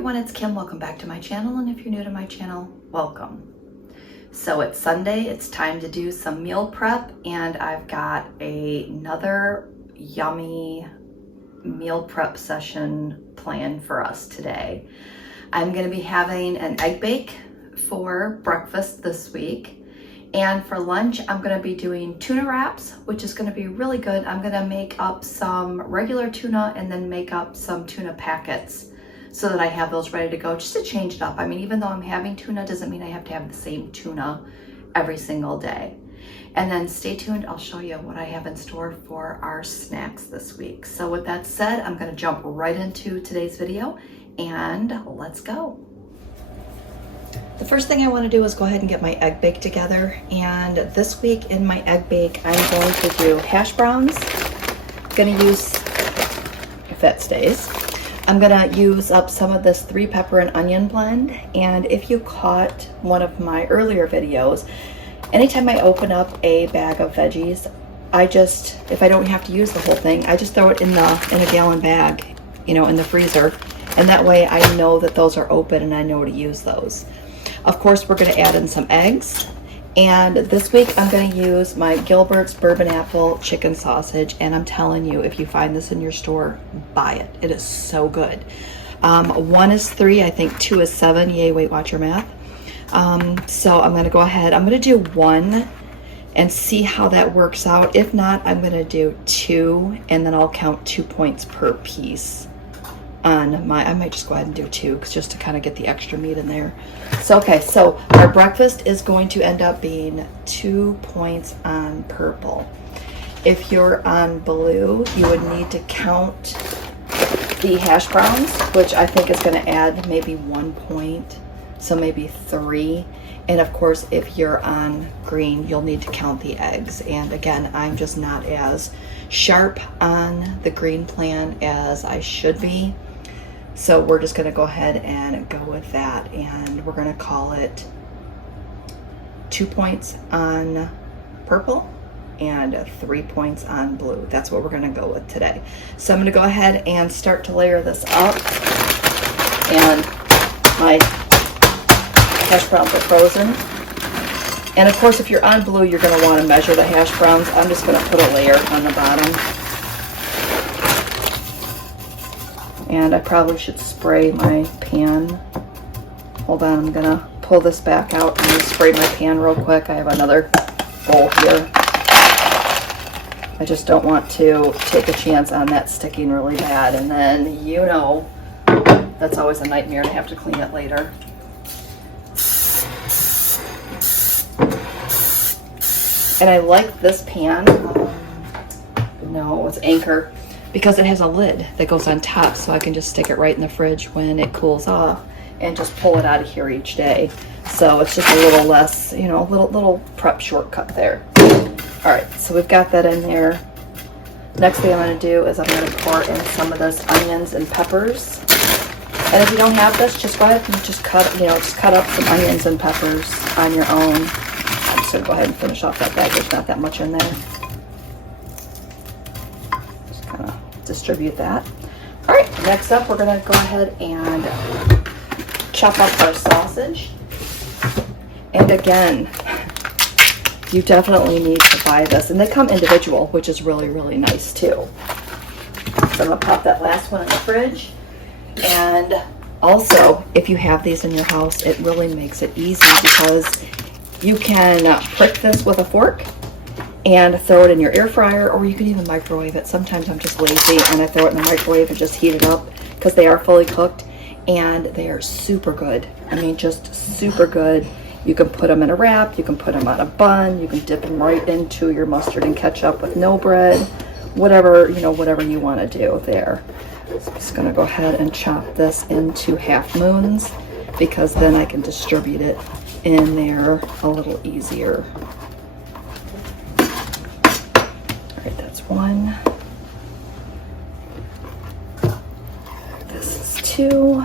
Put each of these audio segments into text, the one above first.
everyone, it's Kim. Welcome back to my channel, and if you're new to my channel, welcome. So it's Sunday, it's time to do some meal prep, and I've got another yummy meal prep session planned for us today. I'm going to be having an egg bake for breakfast this week, and for lunch I'm going to be doing tuna wraps, which is going to be really good. I'm going to make up some regular tuna and then make up some tuna packets so that I have those ready to go, just to change it up. I mean, even though I'm having tuna doesn't mean I have to have the same tuna every single day. And then stay tuned, I'll show you what I have in store for our snacks this week. So with that said, I'm going to jump right into today's video and let's go. The first thing I want to do is go ahead and get my egg bake together. And this week in my egg bake, I'm going to do hash browns. I'm going to use, if that stays, I'm gonna use up some of this 3 pepper and onion blend. And if you caught one of my earlier videos, anytime I open up a bag of veggies, if I don't have to use the whole thing, I just throw it in a gallon bag, you know, in the freezer. And that way I know that those are open and I know to use those. Of course, we're gonna add in some eggs. And this week I'm going to use my Gilbert's bourbon apple chicken sausage, and I'm telling you, if you find this in your store, buy it. It is so good. 1 is 3, I think 2 is 7. Yay, wait, watch your math. So I'm going to go ahead, I'm going to do 1 and see how that works out. If not, I'm going to do 2, and then I'll count 2 points per piece. I might just go ahead and do 2 just to kind of get the extra meat in there. So okay, so our breakfast is going to end up being 2 points on purple. If you're on blue, you would need to count the hash browns, which I think is going to add maybe 1 point, so maybe 3. And of course, if you're on green, you'll need to count the eggs. And again, I'm just not as sharp on the green plan as I should be. So we're just going to go ahead and go with that, and we're going to call it 2 points on purple and 3 points on blue. That's what we're going to go with today. So I'm going to go ahead and start to layer this up, and my hash browns are frozen. And of course, if you're on blue, you're going to want to measure the hash browns. I'm just going to put a layer on the bottom. And I probably should spray my pan. Hold on, I'm gonna pull this back out and spray my pan real quick. I have another bowl here. I just don't want to take a chance on that sticking really bad. And then, you know, that's always a nightmare to have to clean it later. And I like this pan. No, it's Anchor, because it has a lid that goes on top, so I can just stick it right in the fridge when it cools off and just pull it out of here each day. So it's just a little less, you know, little prep shortcut there. All right, so we've got that in there. Next thing I'm going to do is I'm going to pour in some of this onions and peppers. And if you don't have this, just go ahead and just cut up some onions and peppers on your own. I'm just going to go ahead and finish off that bag. There's not that much in there. Distribute that. All right, next up we're going to go ahead and chop up our sausage. And again, you definitely need to buy this, and they come individual, which is really, really nice too. So I'm going to pop that last one in the fridge. And also, if you have these in your house, it really makes it easy, because you can prick this with a fork and throw it in your air fryer, or you can even microwave it. Sometimes I'm just lazy and I throw it in the microwave and just heat it up, because they are fully cooked and they are super good. I mean, just super good. You can put them in a wrap, you can put them on a bun, you can dip them right into your mustard and ketchup with no bread, whatever, you know, whatever you want to do there. So I'm just going to go ahead and chop this into half moons, because then I can distribute it in there a little easier. All right, that's 1. This is 2.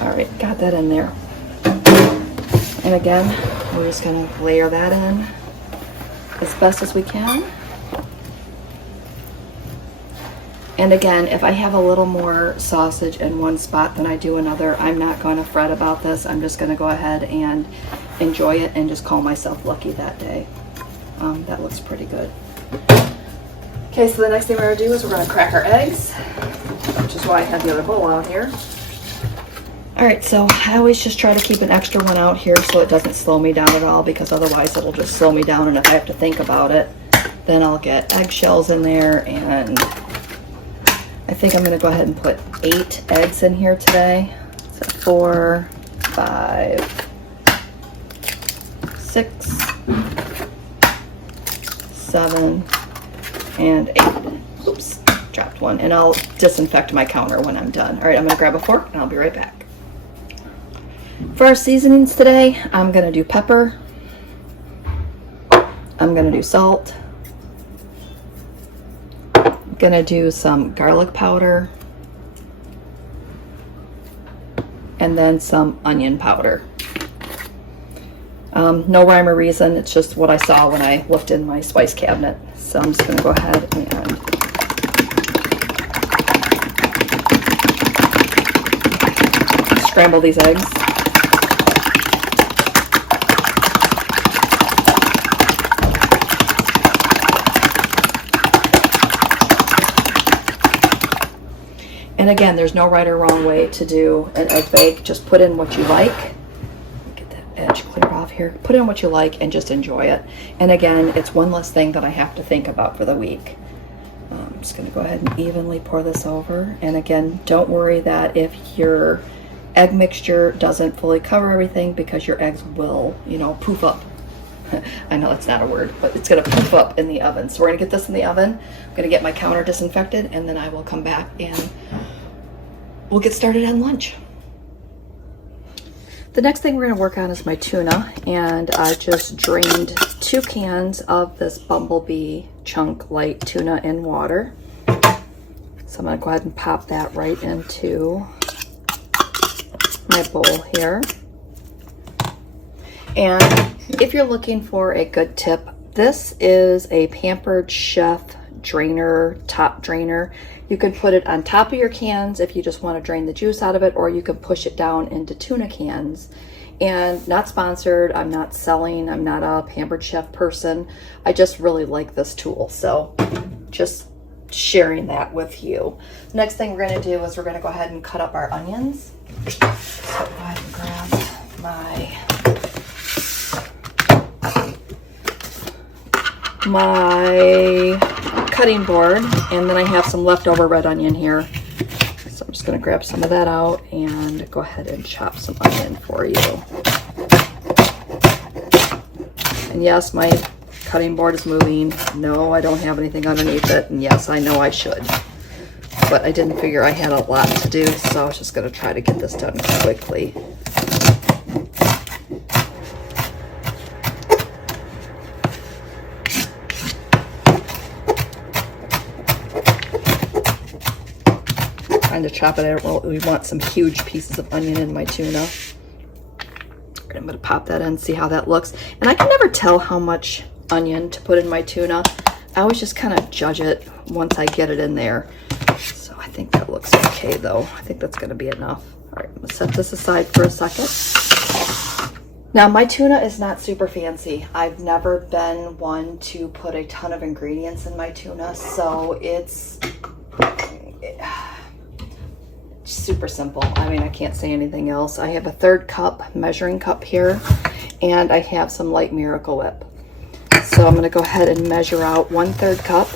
All right, got that in there. And again, We're just gonna layer that in as best as we can. And again, if I have a little more sausage in one spot than I do another, I'm not going to fret about this. I'm just going to go ahead and enjoy it and just call myself lucky that day. That looks pretty good. Okay, so the next thing we're going to do is we're going to crack our eggs, which is why I have the other bowl out here. All right, so I always just try to keep an extra one out here so it doesn't slow me down at all, because otherwise it'll just slow me down, and if I have to think about it, then I'll get eggshells in there. And I think I'm going to go ahead and put 8 eggs in here today. So 4, 5, 6, 7, and 8. Oops, dropped one. And I'll disinfect my counter when I'm done. All right, I'm going to grab a fork and I'll be right back. For our seasonings today, I'm going to do pepper. I'm going to do salt. Gonna do some garlic powder and then some onion powder. No rhyme or reason, it's just what I saw when I looked in my spice cabinet. So I'm just gonna go ahead and scramble these eggs. And again, there's no right or wrong way to do an egg bake. Just put in what you like. Get that edge clear off here. Put in what you like and just enjoy it. And again, it's one less thing that I have to think about for the week. I'm just going to go ahead and evenly pour this over. And again, don't worry that if your egg mixture doesn't fully cover everything, because your eggs will, you know, poof up. I know that's not a word, but it's going to poof up in the oven. So we're going to get this in the oven. I'm going to get my counter disinfected, and then I will come back and we'll get started on lunch. The next thing we're going to work on is my tuna, and I just drained 2 cans of this Bumblebee Chunk Light tuna in water. So I'm going to go ahead and pop that right into my bowl here. And if you're looking for a good tip, this is a Pampered Chef drainer, top drainer. You can put it on top of your cans if you just want to drain the juice out of it, or you can push it down into tuna cans. And not sponsored, I'm not selling, I'm not a Pampered Chef person. I just really like this tool, so just sharing that with you. Next thing we're going to do is we're going to go ahead and cut up our onions. So go ahead and grab my cutting board, and then I have some leftover red onion here, so I'm just going to grab some of that out and go ahead and chop some onion for you. And yes, my cutting board is moving. No, I don't have anything underneath it, and yes, I know I should, but I didn't figure I had a lot to do, so I was just going to try to get this done quickly. Trying to chop it. I don't really want some huge pieces of onion in my tuna. I'm going to pop that in, see how that looks. And I can never tell how much onion to put in my tuna. I always just kind of judge it once I get it in there. So I think that looks okay though. I think that's going to be enough. All right, I'm going to set this aside for a second. Now my tuna is not super fancy. I've never been one to put a ton of ingredients in my tuna, so it's super simple. I mean, I can't say anything else. I have a 1/3 cup measuring cup here, and I have some light Miracle Whip. So I'm going to go ahead and measure out 1/3 cup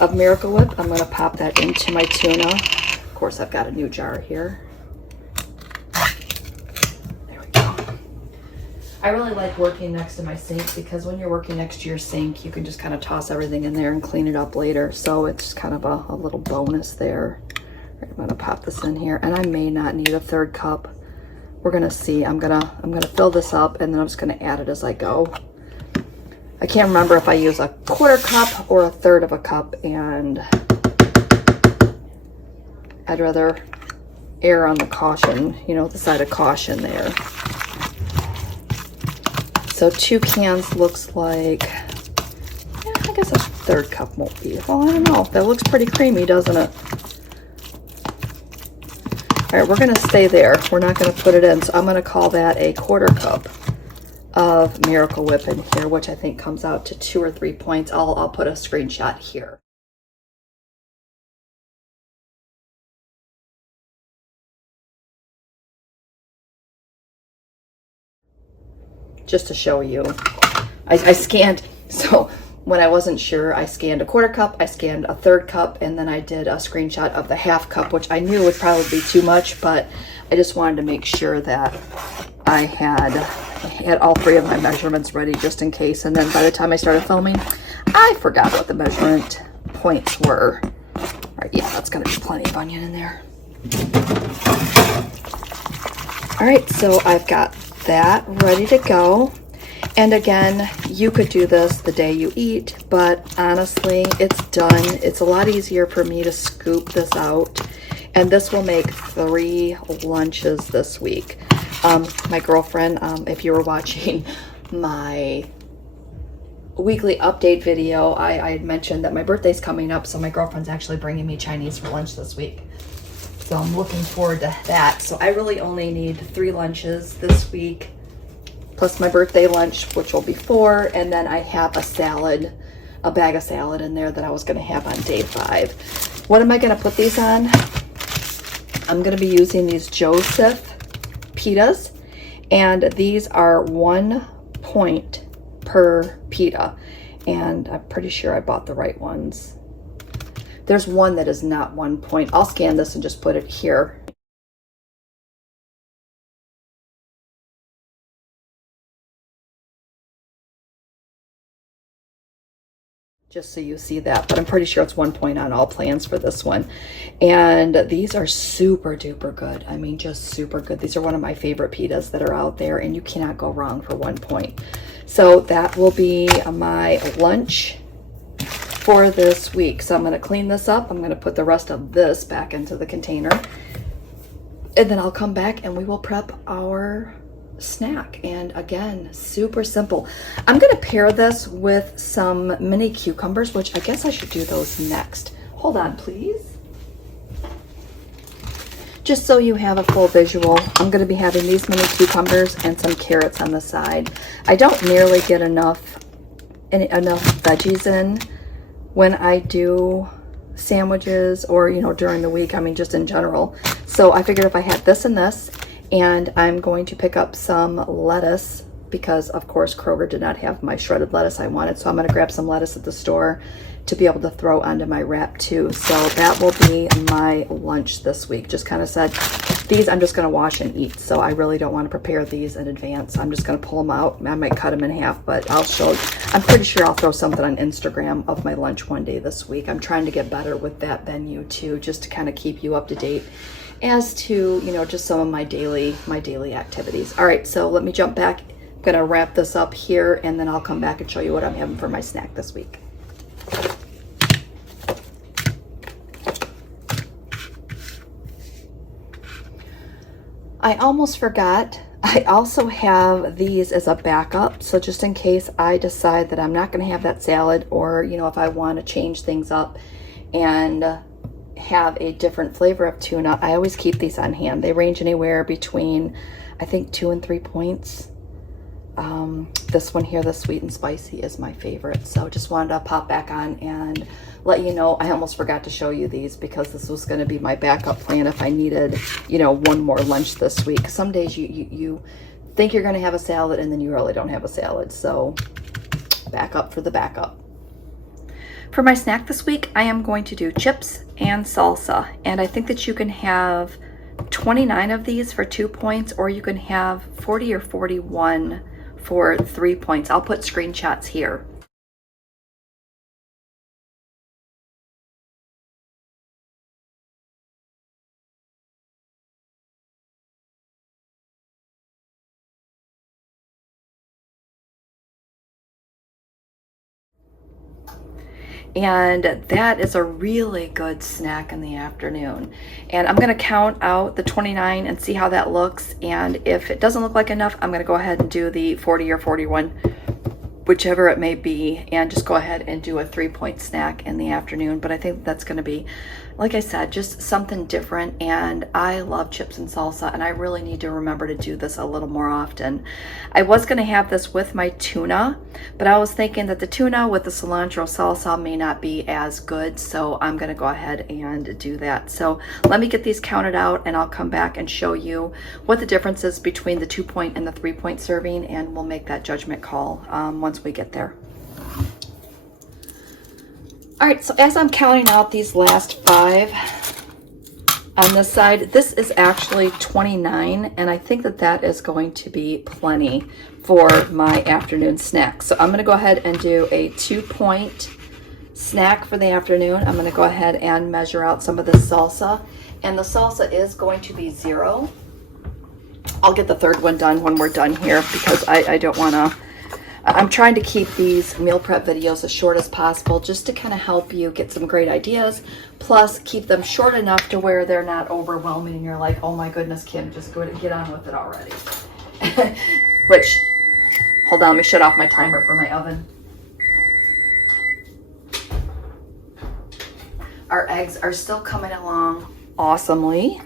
of Miracle Whip. I'm going to pop that into my tuna. Of course, I've got a new jar here. There we go. I really like working next to my sink, because when you're working next to your sink, you can just kind of toss everything in there and clean it up later. So it's kind of a little bonus there. I'm going to pop this in here, and I may not need a 1/3 cup. We're going to see. I'm going to fill this up, and then I'm just going to add it as I go. I can't remember if I use a 1/4 cup or a 1/3 of a cup, and I'd rather err on the caution, you know, the side of caution there. so 2 cans looks like, yeah, I guess a 1/3 cup won't be. Well, I don't know. That looks pretty creamy, doesn't it? All right, we're gonna stay there. We're not gonna put it in. So I'm gonna call that a 1/4 cup of Miracle Whip in here, which I think comes out to 2 or 3 points. I'll put a screenshot here. Just to show you. I scanned, so when I wasn't sure, I scanned a 1/4 cup, I scanned a 1/3 cup, and then I did a screenshot of the 1/2 cup, which I knew would probably be too much, but I just wanted to make sure that I had all 3 of my measurements ready just in case. And then by the time I started filming, I forgot what the measurement points were. All right, yeah, that's gonna be plenty of onion in there. All right, so I've got that ready to go. And again, you could do this the day you eat, but honestly, it's done. It's a lot easier for me to scoop this out. And this will make 3 lunches this week. My girlfriend, if you were watching my weekly update video, I had mentioned that my birthday's coming up, so my girlfriend's actually bringing me Chinese for lunch this week. So I'm looking forward to that. So I really only need 3 lunches this week, plus my birthday lunch, which will be 4, and then I have a salad, a bag of salad in there that I was gonna have on day 5. What am I gonna put these on? I'm gonna be using these Joseph pitas, and these are 1 point per pita, and I'm pretty sure I bought the right ones. There's one that is not 1 point. I'll scan this and just put it here. Just so you see that, but I'm pretty sure it's 1 point on all plans for this one. And these are super duper good. I mean, just super good. These are one of my favorite pitas that are out there, and you cannot go wrong for 1 point. So that will be my lunch for this week. So I'm going to clean this up. I'm going to put the rest of this back into the container, and then I'll come back and we will prep our snack. And again, super simple. I'm going to pair this with some mini cucumbers, which I guess I should do those next. Hold on, please. Just so you have a full visual, I'm going to be having these mini cucumbers and some carrots on the side. I don't nearly get enough veggies in when I do sandwiches or, you know, during the week. I mean, just in general. So I figured if I had this and this, and I'm going to pick up some lettuce because, of course, Kroger did not have my shredded lettuce I wanted. So I'm going to grab some lettuce at the store to be able to throw onto my wrap too. So that will be my lunch this week. Just kind of said, these I'm just going to wash and eat. So I really don't want to prepare these in advance. I'm just going to pull them out. I might cut them in half, but I'll show you. I'm pretty sure I'll throw something on Instagram of my lunch one day this week. I'm trying to get better with that menu too, just to kind of keep you up to date as to, you know, just some of my daily activities. All right, so let me jump back. I'm gonna wrap this up here, and then I'll come back and show you what I'm having for my snack this week. I almost forgot, I also have these as a backup. So just in case I decide that I'm not gonna have that salad, or, you know, if I want to change things up and have a different flavor of tuna, I always keep these on hand. They range anywhere between, I think, 2 and 3 points. This one here, the sweet and spicy, is my favorite. So just wanted to pop back on and let you know. I almost forgot to show you these because this was going to be my backup plan if I needed, you know, one more lunch this week. Some days you think you're going to have a salad and then you really don't have a salad. So backup for the backup. For my snack this week, I am going to do chips and salsa. And I think that you can have 29 of these for 2 points, or you can have 40 or 41 for 3 points. I'll put screenshots here. And that is a really good snack in the afternoon. And I'm gonna count out the 29 and see how that looks. And if it doesn't look like enough, I'm gonna go ahead and do the 40 or 41, whichever it may be, and just go ahead and do a 3-point snack in the afternoon. But I think that's gonna be, like I said, just something different. And I love chips and salsa, and I really need to remember to do this a little more often. I was gonna have this with my tuna, but I was thinking that the tuna with the cilantro salsa may not be as good, so I'm gonna go ahead and do that. So let me get these counted out, and I'll come back and show you what the difference is between the 2-point and the 3-point serving, and we'll make that judgment call once we get there. All right, so as I'm counting out these last 5 on this side, this is actually 29, and I think that that is going to be plenty for my afternoon snack. So I'm gonna go ahead and do a 2-point snack for the afternoon. I'm gonna go ahead and measure out some of this salsa, and the salsa is going to be 0. I'll get the 3rd one done when we're done here, because I don't wanna, I'm trying to keep these meal prep videos as short as possible, just to kind of help you get some great ideas, plus keep them short enough to where they're not overwhelming and you're like, oh my goodness, Kim, just go and get on with it already. Which, hold on, let me shut off my timer for my oven. Our eggs are still coming along awesomely.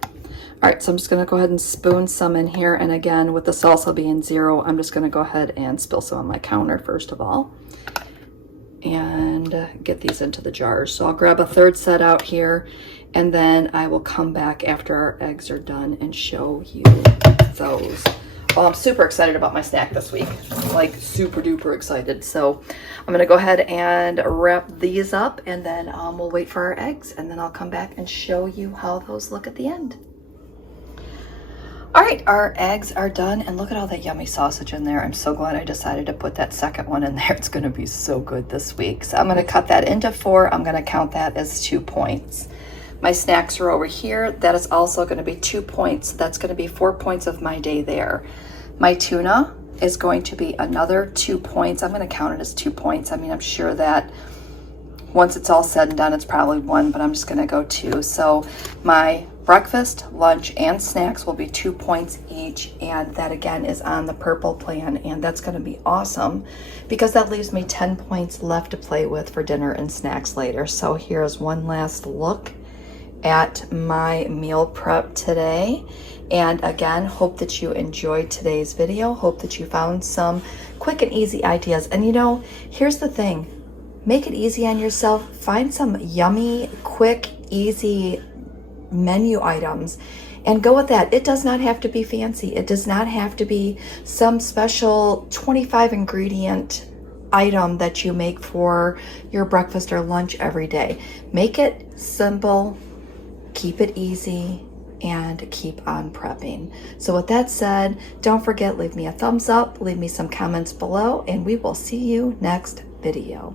All right, so I'm just gonna go ahead and spoon some in here. And again, with the salsa being 0, I'm just gonna go ahead and spill some on my counter first of all, and get these into the jars. So I'll grab a 3rd set out here, and then I will come back after our eggs are done and show you those. Well, I'm super excited about my snack this week, like super duper excited. So I'm gonna go ahead and wrap these up, and then we'll wait for our eggs, and then I'll come back and show you how those look at the end. All right, our eggs are done, and look at all that yummy sausage in there. I'm so glad I decided to put that 2nd one in there. It's gonna be so good this week. So I'm gonna cut that into 4. I'm gonna count that as 2 points. My snacks are over here. That is also gonna be 2 points. That's gonna be 4 points of my day there. My tuna is going to be another 2 points. I'm gonna count it as 2 points. I mean, I'm sure that once it's all said and done, it's probably 1, but I'm just gonna go 2. So my breakfast, lunch, and snacks will be 2 points each, and that again is on the purple plan, and that's gonna be awesome because that leaves me 10 points left to play with for dinner and snacks later. So here's one last look at my meal prep today. And again, hope that you enjoyed today's video. Hope that you found some quick and easy ideas. And you know, here's the thing, make it easy on yourself. Find some yummy, quick, easy menu items and go with that. It does not have to be fancy. It does not have to be some special 25 ingredient item that you make for your breakfast or lunch every day. Make it simple, keep it easy, and keep on prepping. So with that said, don't forget, leave me a thumbs up, leave me some comments below, and we will see you next video.